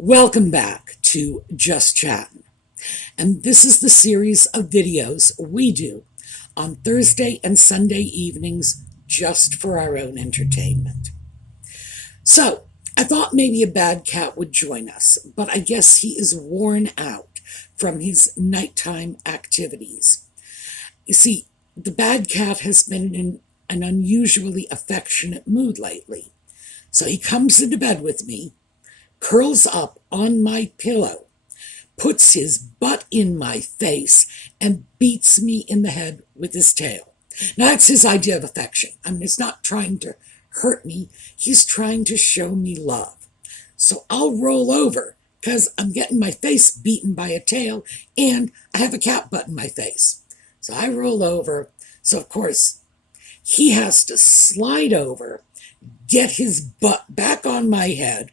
Welcome back to Just Chattin. And this is the series of videos we do on Thursday and Sunday evenings just for our own entertainment. So, I thought maybe a bad cat would join us, but I guess he is worn out from his nighttime activities. You see, the bad cat has been in an unusually affectionate mood lately. So he comes into bed with me, curls up on my pillow, puts his butt in my face, and beats me in the head with his tail. Now, that's his idea of affection. I mean, he's not trying to hurt me. He's trying to show me love. So I'll roll over because I'm getting my face beaten by a tail and I have a cat butt in my face. So I roll over. So, of course, he has to slide over, get his butt back on my head,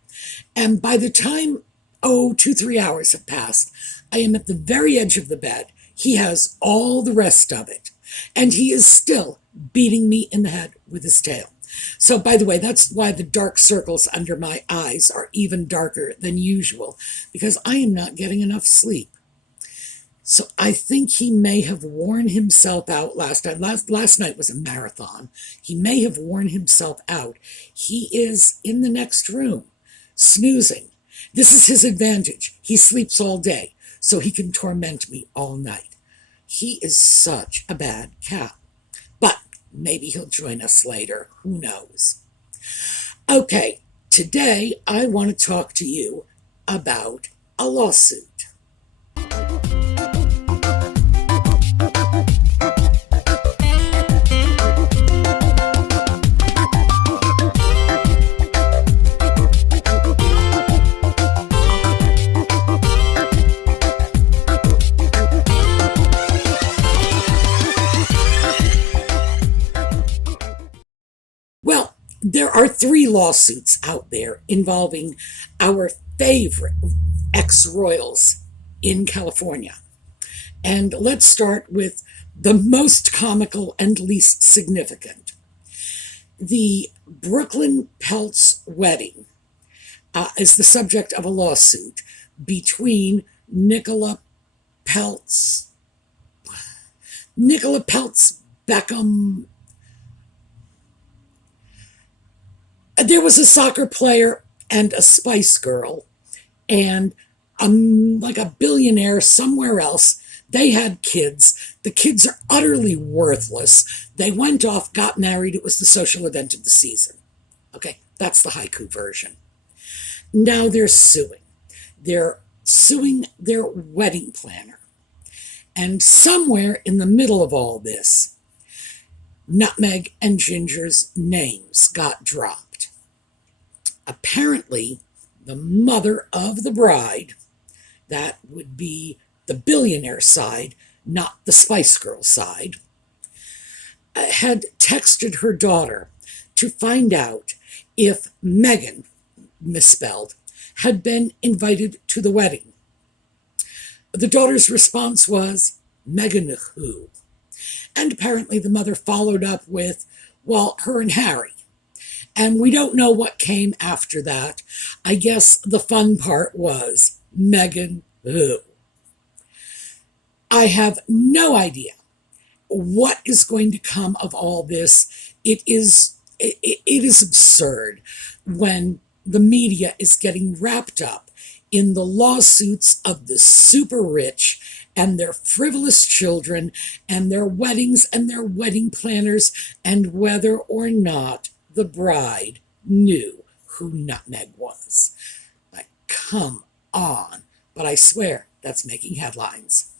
and by the time, 2, 3 hours have passed, I am at the very edge of the bed. He has all the rest of it, and he is still beating me in the head with his tail. So, by the way, that's why the dark circles under my eyes are even darker than usual, because I am not getting enough sleep. So I think he may have worn himself out last night. Last night was a marathon. He may have worn himself out. He is in the next room, snoozing. This is his advantage. He sleeps all day, so he can torment me all night. He is such a bad cat. But maybe he'll join us later. Who knows? Okay, today I want to talk to you about a lawsuit. Well, there are 3 lawsuits out there involving our favorite ex-royals in California. And let's start with the most comical and least significant. The Brooklyn Peltz wedding is the subject of a lawsuit between Nicola Peltz Beckham. There was a soccer player and a Spice Girl and like a billionaire somewhere else. They had kids. The kids are utterly worthless. They went off, got married. It was the social event of the season. Okay, that's the haiku version. Now they're suing. They're suing their wedding planner. And somewhere in the middle of all this, Nutmeg and Ginger's names got dropped. Apparently, the mother of the bride, that would be the billionaire side, not the Spice Girl side, had texted her daughter to find out if Meghan, misspelled, had been invited to the wedding. The daughter's response was, Meghan who? And apparently the mother followed up with, well, her and Harry. And we don't know what came after that. I guess the fun part was Meghan who? I have no idea what is going to come of all this. It is absurd when the media is getting wrapped up in the lawsuits of the super rich and their frivolous children and their weddings and their wedding planners and whether or not the bride knew who Nutmeg was. Like, come on. But I swear that's making headlines.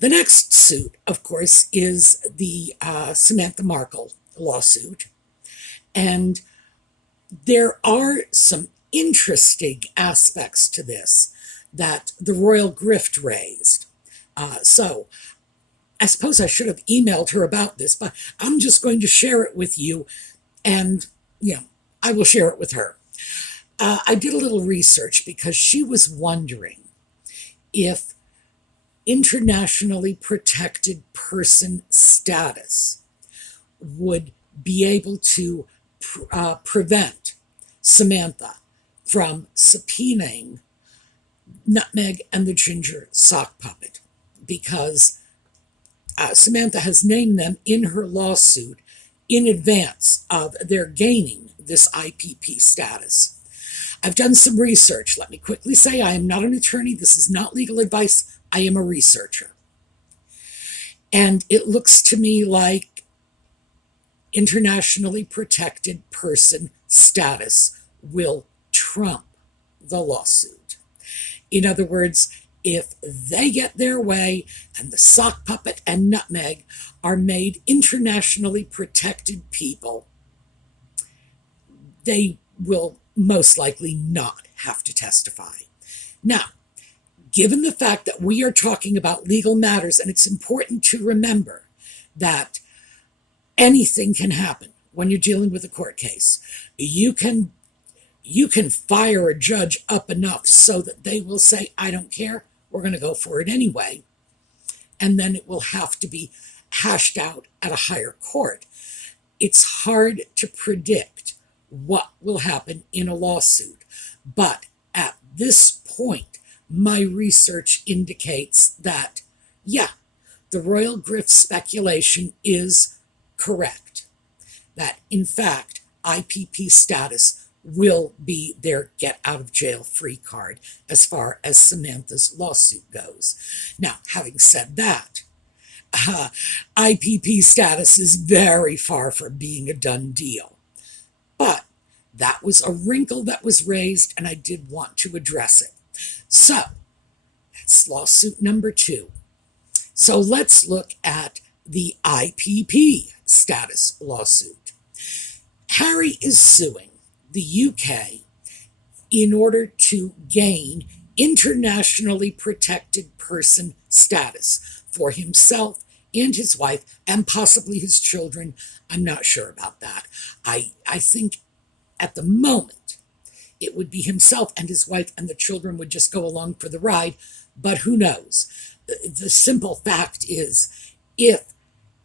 The next suit, of course, is the Samantha Markle lawsuit. And there are some interesting aspects to this that the royal grift raised. So I suppose I should have emailed her about this, but I'm just going to share it with you, and I will share it with her. I did a little research because she was wondering if internationally protected person status would be able to prevent Samantha from subpoenaing Nutmeg and the Ginger Sock Puppet because Samantha has named them in her lawsuit in advance of their gaining this IPP status. I've done some research. Let me quickly say I am not an attorney. This is not legal advice. I am a researcher. And it looks to me like internationally protected person status will trump the lawsuit. In other words, if they get their way and the Sock Puppet and Nutmeg are made internationally protected people, they will most likely not have to testify. Now, given the fact that we are talking about legal matters, and it's important to remember that anything can happen when you're dealing with a court case. You can fire a judge up enough so that they will say, I don't care, we're going to go for it anyway. And then it will have to be hashed out at a higher court. It's hard to predict what will happen in a lawsuit. But at this point, my research indicates that, yeah, the royal grift speculation is correct. That, in fact, IPP status will be their get-out-of-jail-free card as far as Samantha's lawsuit goes. Now, having said that, IPP status is very far from being a done deal. But that was a wrinkle that was raised, and I did want to address it. So, that's lawsuit number 2. So let's look at the IPP status lawsuit. Harry is suing the UK in order to gain internationally protected person status for himself and his wife and possibly his children. I'm not sure about that. I think at the moment it would be himself and his wife, and the children would just go along for the ride, but who knows? The simple fact is, if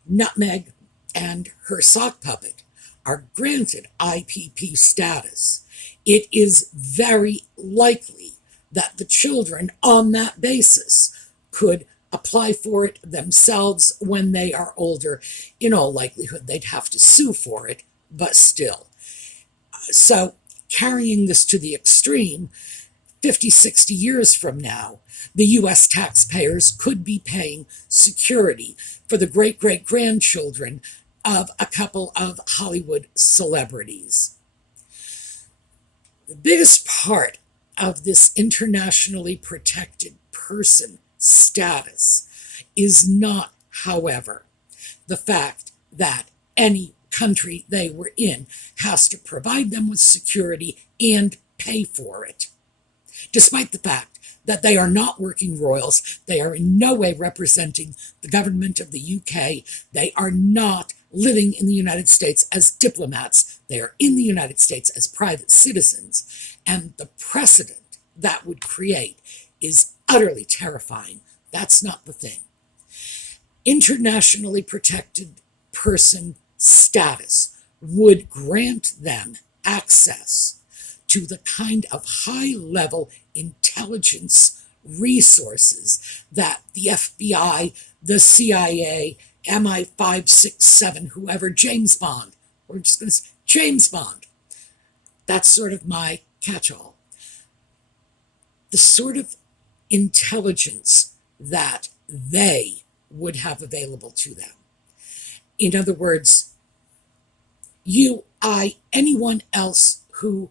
Nutmeg and her sock puppet are granted IPP status, it is very likely that the children on that basis could apply for it themselves when they are older. In all likelihood, they'd have to sue for it, but still. So carrying this to the extreme, 50, 60 years from now, the U.S. taxpayers could be paying security for the great-great-grandchildren of a couple of Hollywood celebrities. The biggest part of this internationally protected person status is not, however, the fact that any country they were in has to provide them with security and pay for it. Despite the fact that they are not working royals, they are in no way representing the government of the UK, they are not living in the United States as diplomats, they are in the United States as private citizens, and the precedent that would create is utterly terrifying. That's not the thing. Internationally protected person status would grant them access to the kind of high-level intelligence resources that the FBI, the CIA, MI567, whoever, James Bond, we're just going to say James Bond. That's sort of my catch-all. The sort of intelligence that they would have available to them. In other words, you, I, anyone else who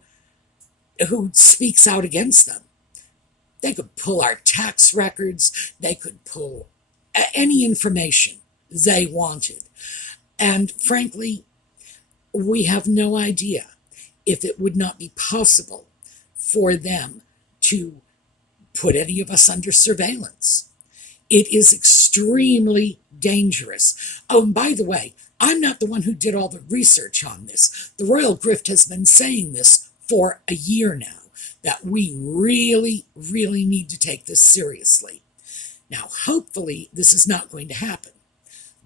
speaks out against them. They could pull our tax records. They could pull any information they wanted. And frankly, we have no idea if it would not be possible for them to put any of us under surveillance. It is extremely dangerous. Oh, and by the way, I'm not the one who did all the research on this. The Royal Grift has been saying this for a year now, that we really, really need to take this seriously. Now, hopefully, this is not going to happen,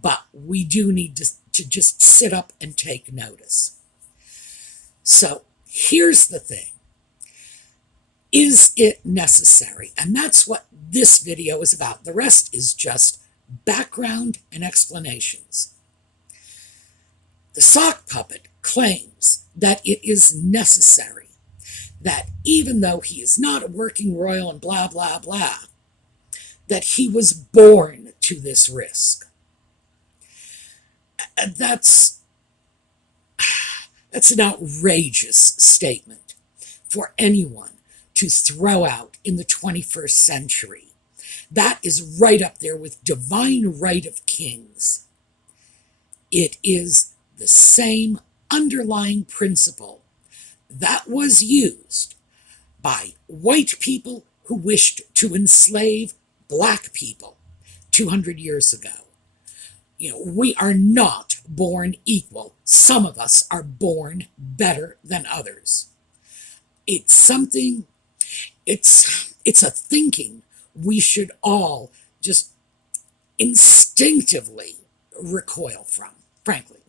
but we do need to just sit up and take notice. So, here's the thing. Is it necessary? And that's what this video is about. The rest is just background and explanations. The sock puppet claims that it is necessary, that even though he is not a working royal and blah, blah, blah, that he was born to this risk. And that's an outrageous statement for anyone to throw out in the 21st century. That is right up there with divine right of kings. It is the same underlying principle that was used by white people who wished to enslave black people 200 years ago. We are not born equal. Some of us are born better than others. It's a thinking we should all just instinctively recoil from, frankly.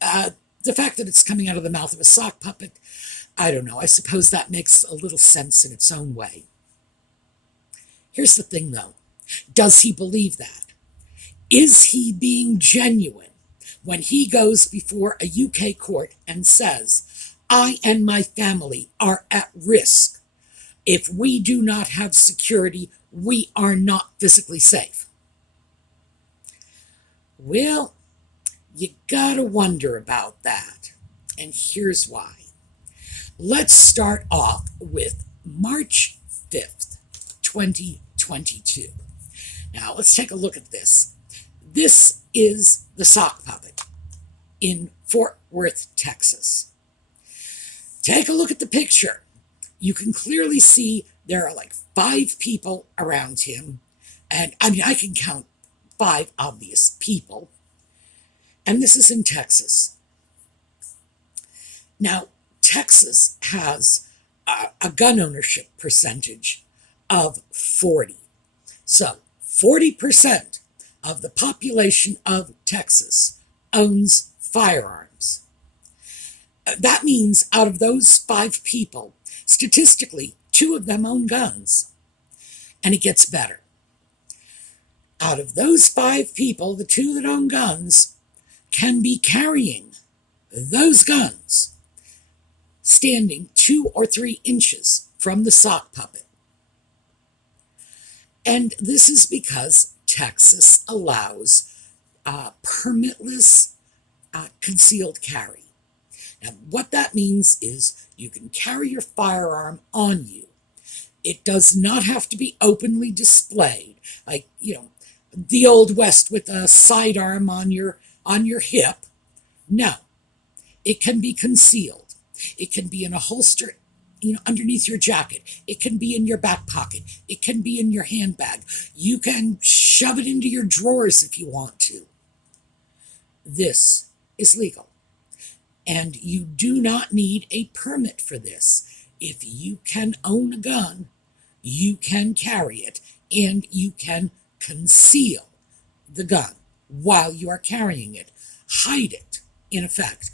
The fact that it's coming out of the mouth of a sock puppet, I don't know. I suppose that makes a little sense in its own way. Here's the thing, though. Does he believe that? Is he being genuine when he goes before a UK court and says, I and my family are at risk. If we do not have security, we are not physically safe? Well, you gotta wonder about that. And here's why. Let's start off with March 5th, 2022. Now, let's take a look at this. This is the sock puppet in Fort Worth, Texas. Take a look at the picture. You can clearly see there are like 5 people around him. And I can count 5 obvious people. And this is in Texas. Now, Texas has a gun ownership percentage of 40. So 40% of the population of Texas owns firearms. That means out of those 5 people, statistically, 2 of them own guns. And it gets better. Out of those 5 people, the 2 that own guns can be carrying those guns standing 2 or 3 inches from the sock puppet. And this is because Texas allows permitless concealed carry. Now, what that means is you can carry your firearm on you. It does not have to be openly displayed, like, the Old West with a sidearm on your hip. No, it can be concealed. It can be in a holster, underneath your jacket. It can be in your back pocket. It can be in your handbag. You can shove it into your drawers if you want to. This is legal. And you do not need a permit for this. If you can own a gun, you can carry it, and you can conceal the gun while you are carrying it. Hide it, in effect.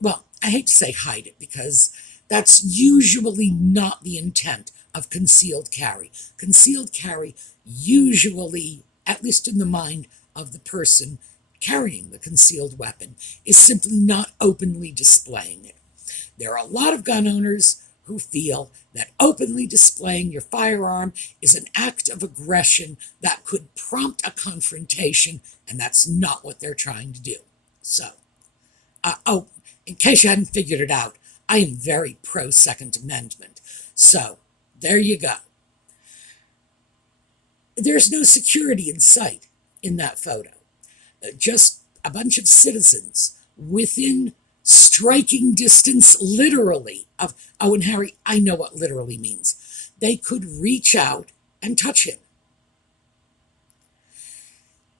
Well, I hate to say hide it because that's usually not the intent of concealed carry. Concealed carry usually, at least in the mind of the person carrying the concealed weapon, is simply not openly displaying it. There are a lot of gun owners who feel that openly displaying your firearm is an act of aggression that could prompt a confrontation, and that's not what they're trying to do. So, in case you hadn't figured it out, I am very pro-Second Amendment. So, there you go. There's no security in sight in that photo. Just a bunch of citizens within striking distance, literally, of, and Harry, I know what literally means. They could reach out and touch him.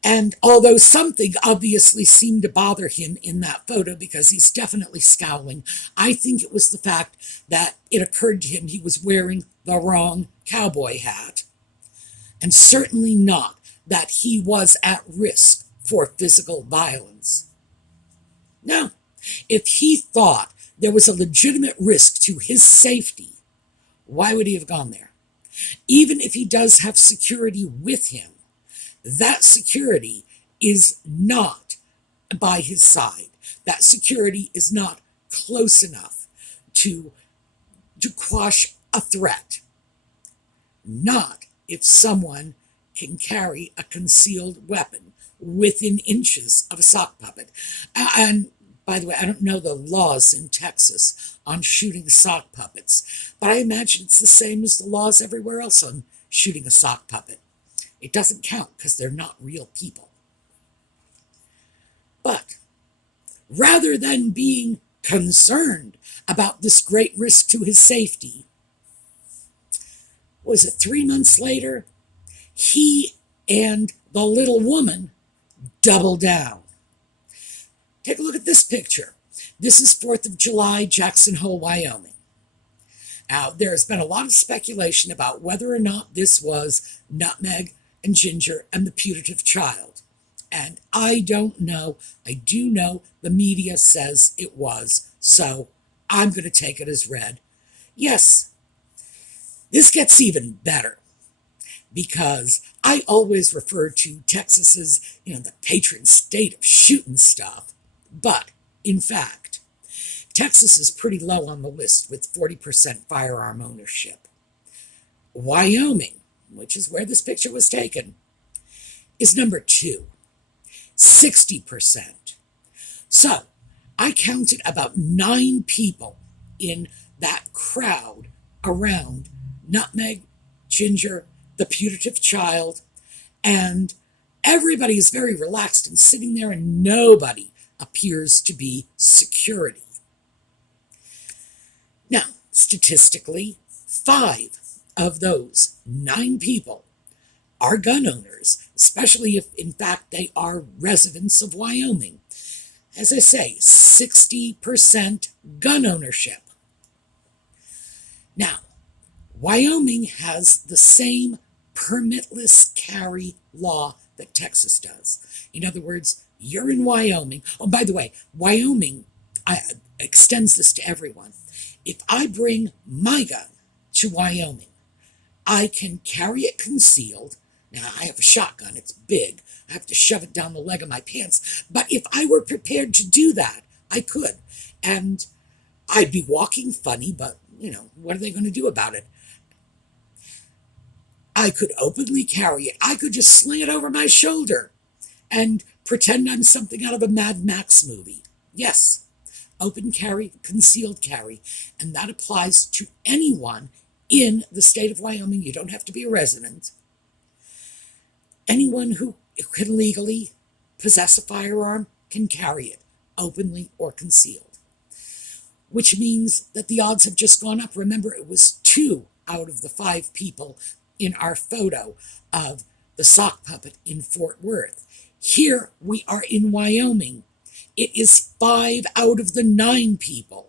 And although something obviously seemed to bother him in that photo because he's definitely scowling, I think it was the fact that it occurred to him he was wearing the wrong cowboy hat. And certainly not that he was at risk for physical violence. No, if he thought there was a legitimate risk to his safety, Why would he have gone there? Even if he does have security with him, that security is not by his side. That security is not close enough to quash a threat. Not if someone can carry a concealed weapon within inches of a sock puppet. And by the way, I don't know the laws in Texas on shooting sock puppets, but I imagine it's the same as the laws everywhere else on shooting a sock puppet. It doesn't count because they're not real people. But rather than being concerned about this great risk to his safety, was it 3 months later, he and the little woman double down. Take a look at this picture. This is 4th of July, Jackson Hole, Wyoming. Now, there has been a lot of speculation about whether or not this was Nutmeg and Ginger and the putative child. And I don't know. I do know the media says it was, so I'm going to take it as read. Yes, this gets even better, because I always refer to Texas as, the patron state of shooting stuff. But, in fact, Texas is pretty low on the list with 40% firearm ownership. Wyoming, which is where this picture was taken, is number 2, 60%. So, I counted about 9 people in that crowd around Nutmeg, Ginger, the putative child, and everybody is very relaxed and sitting there, and nobody appears to be security. Now, statistically, 5 of those 9 people are gun owners, especially if, in fact, they are residents of Wyoming. As I say, 60% gun ownership. Now, Wyoming has the same permitless carry law that Texas does. In other words, you're in Wyoming. Oh, by the way, Wyoming extends this to everyone. If I bring my gun to Wyoming, I can carry it concealed. Now, I have a shotgun. It's big. I have to shove it down the leg of my pants. But if I were prepared to do that, I could. And I'd be walking funny, but, what are they going to do about it? I could openly carry it. I could just sling it over my shoulder and pretend I'm something out of a Mad Max movie. Yes, open carry, concealed carry, and that applies to anyone in the state of Wyoming. You don't have to be a resident. Anyone who can legally possess a firearm can carry it, openly or concealed, which means that the odds have just gone up. Remember, it was 2 out of the 5 people in our photo of the sock puppet in Fort Worth. Here we are in Wyoming. It is 5 out of the 9 people.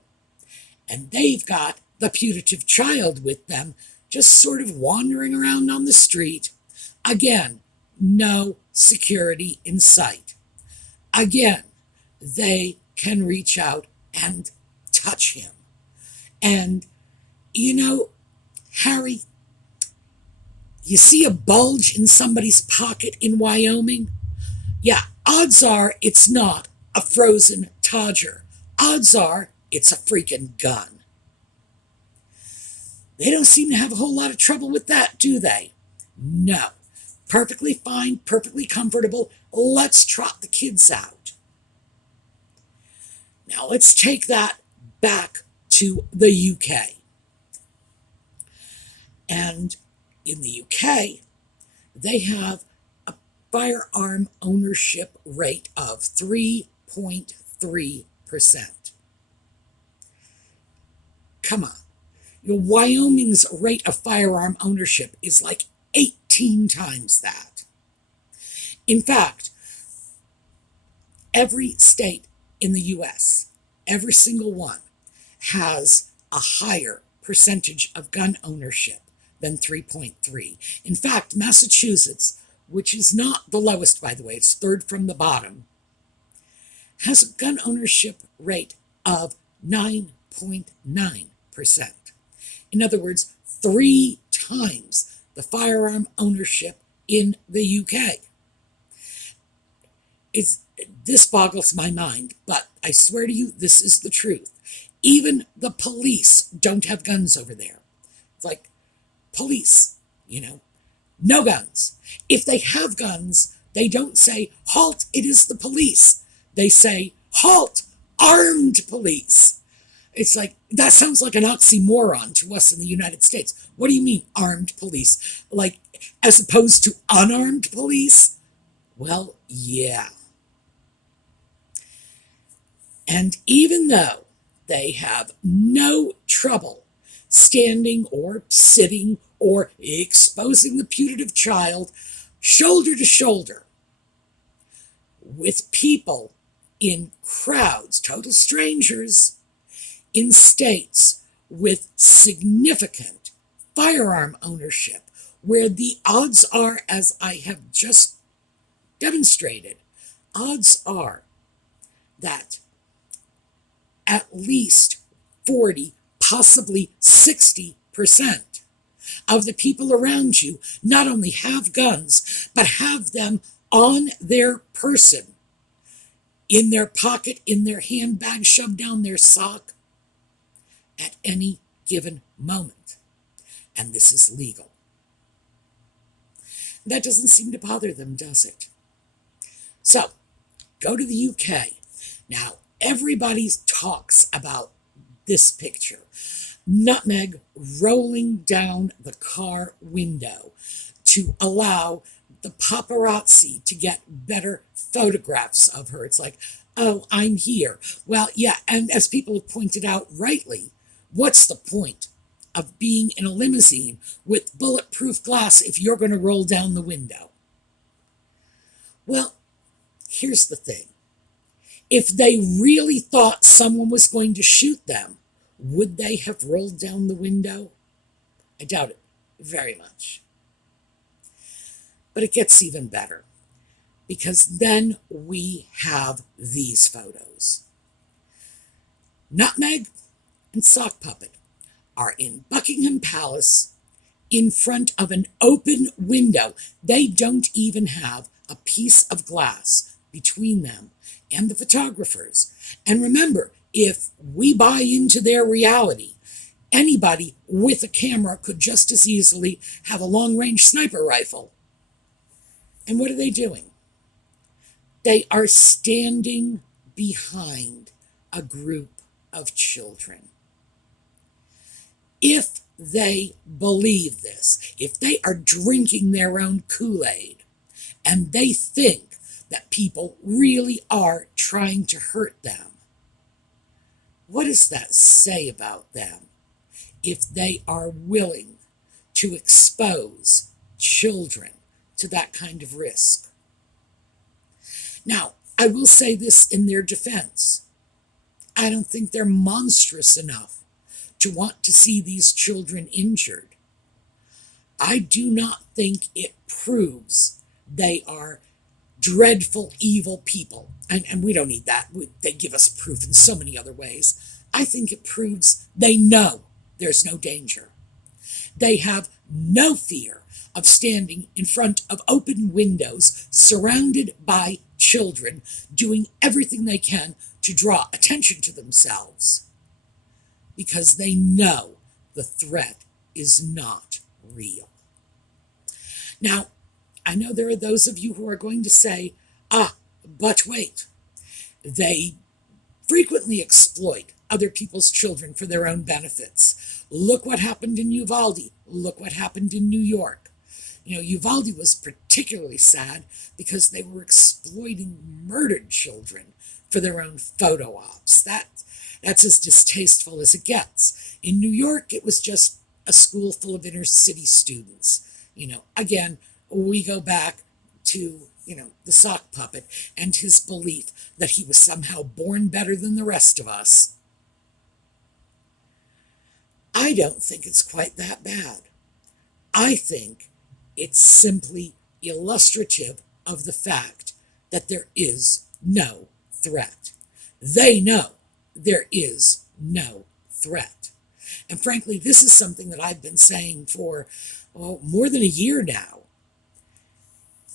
And they've got the putative child with them, just sort of wandering around on the street. Again, no security in sight. Again, they can reach out and touch him. And, Harry, you see a bulge in somebody's pocket in Wyoming? Yeah, odds are it's not a frozen Todger. Odds are it's a freaking gun. They don't seem to have a whole lot of trouble with that, do they? No. Perfectly fine, perfectly comfortable. Let's trot the kids out. Now let's take that back to the UK. And in the UK, they have a firearm ownership rate of 3.3%. Come on. Wyoming's rate of firearm ownership is like 18 times that. In fact, every state in the U.S., every single one, has a higher percentage of gun ownership than 3.3. In fact, Massachusetts, which is not the lowest, by the way, it's 3rd from the bottom, has a gun ownership rate of 9.9%. In other words, 3 times the firearm ownership in the UK. This boggles my mind, but I swear to you, this is the truth. Even the police don't have guns over there. It's like, police, no guns. If they have guns, they don't say, halt, it is the police. They say, halt, armed police. It's like, that sounds like an oxymoron to us in the United States. What do you mean, armed police? Like, as opposed to unarmed police? Well, yeah. And even though they have no trouble standing or sitting or exposing the putative child shoulder to shoulder with people in crowds, total strangers, in states with significant firearm ownership, where the odds are, as I have just demonstrated, odds are that at least 40, possibly 60% of the people around you not only have guns, but have them on their person, in their pocket, in their handbag, shoved down their sock, at any given moment. And this is legal. That doesn't seem to bother them, does it? So, go to the UK. Now, everybody talks about this picture. Nutmeg rolling down the car window to allow the paparazzi to get better photographs of her. It's like, oh, I'm here. Well, yeah, and as people have pointed out rightly, what's the point of being in a limousine with bulletproof glass if you're going to roll down the window? Well, here's the thing. If they really thought someone was going to shoot them, would they have rolled down the window? I doubt it very much. But it gets even better, because then we have these photos. Nutmeg and Sock Puppet are in Buckingham Palace in front of an open window. They don't even have a piece of glass between them and the photographers. And remember, if we buy into their reality, anybody with a camera could just as easily have a long-range sniper rifle. And what are they doing? They are standing behind a group of children. If they believe this, if they are drinking their own Kool-Aid, and they think that people really are trying to hurt them, what does that say about them if they are willing to expose children to that kind of risk? Now, I will say this in their defense. I don't think they're monstrous enough to want to see these children injured. I do not think it proves they are dreadful, evil people. And we don't need that. They give us proof in so many other ways. I think it proves they know there's no danger. They have no fear of standing in front of open windows, surrounded by children, doing everything they can to draw attention to themselves, because they know the threat is not real. Now, I know there are those of you who are going to say, but wait, they frequently exploit other people's children for their own benefits. Look what happened in Uvalde. Look what happened in New York. Uvalde was particularly sad because they were exploiting murdered children for their own photo ops. That's as distasteful as it gets. In New York, it was just a school full of inner city students. Again, we go back to, the sock puppet and his belief that he was somehow born better than the rest of us. I don't think it's quite that bad. I think it's simply illustrative of the fact that there is no threat. They know there is no threat. And frankly, this is something that I've been saying for more than a year now.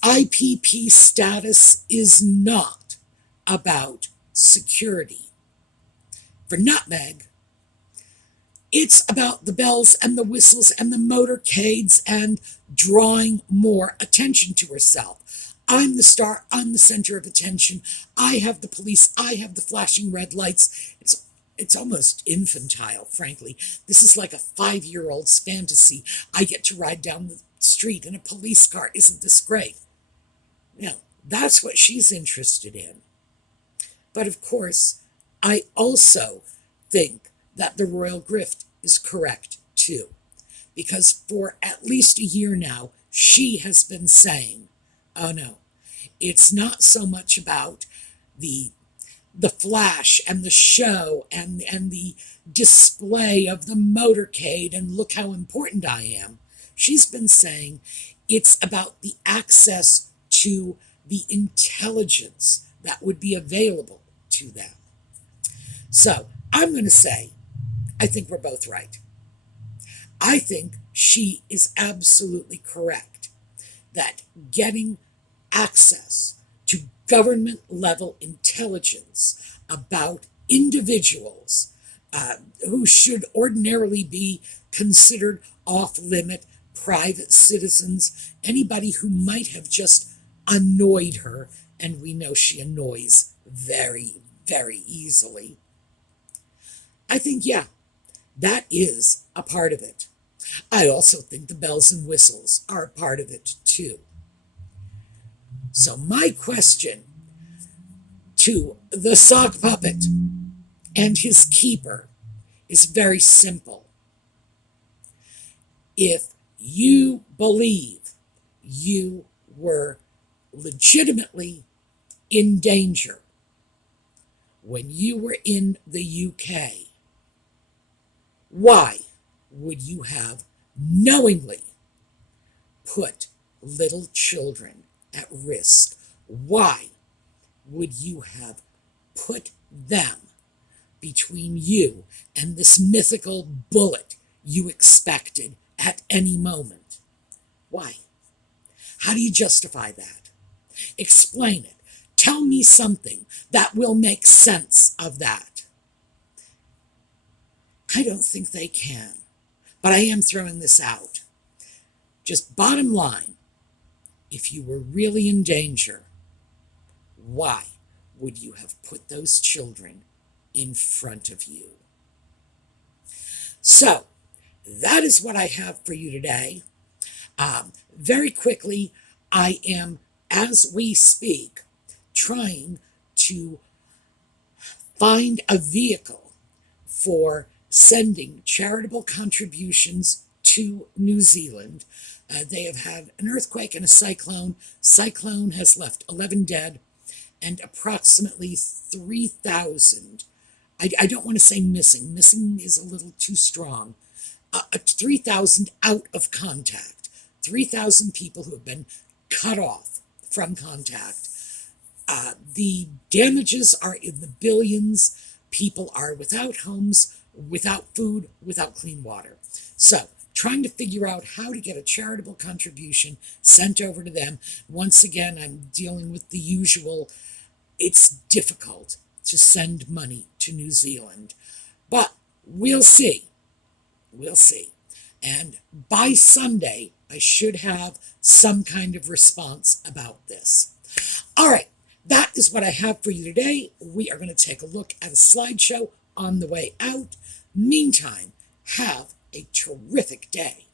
IPP status is not about security. For Nutmeg, it's about the bells and the whistles and the motorcades and drawing more attention to herself. I'm the star. I'm the center of attention. I have the police. I have the flashing red lights. It's almost infantile, frankly. This is like a 5-year-old's fantasy. I get to ride down the street in a police car. Isn't this great? Now, that's what she's interested in. But of course, I also think that the royal grift is correct too. Because for at least a year now, she has been saying, oh no, it's not so much about the flash and the show and the display of the motorcade and look how important I am. She's been saying it's about the access to the intelligence that would be available to them. So I'm going to say, I think we're both right. I think she is absolutely correct that getting access to government level intelligence about individuals who should ordinarily be considered off limit private citizens, anybody who might have just annoyed her, and we know she annoys very, very easily. I think, yeah, that is a part of it. I also think the bells and whistles are a part of it too. So my question to the sock puppet and his keeper is very simple. If you believe you were legitimately in danger when you were in the UK, why would you have knowingly put little children at risk? Why would you have put them between you and this mythical bullet you expected at any moment? Why? How do you justify that? Explain it. Tell me something that will make sense of that. I don't think they can, but I am throwing this out. Just bottom line, if you were really in danger, why would you have put those children in front of you? So, that is what I have for you today. Very quickly, I am, as we speak, trying to find a vehicle for sending charitable contributions to New Zealand. They have had an earthquake and a cyclone. Cyclone has left 11 dead and approximately 3,000. I don't want to say missing. Missing is a little too strong. 3,000 out of contact. 3,000 people who have been cut off from contact. The damages are in the billions. People are without homes, without food, without clean water. So, trying to figure out how to get a charitable contribution sent over to them. Once again, I'm dealing with the usual, it's difficult to send money to New Zealand. But we'll see. We'll see. And by Sunday, I should have some kind of response about this. All right, that is what I have for you today. We are going to take a look at a slideshow on the way out. Meantime, have a terrific day.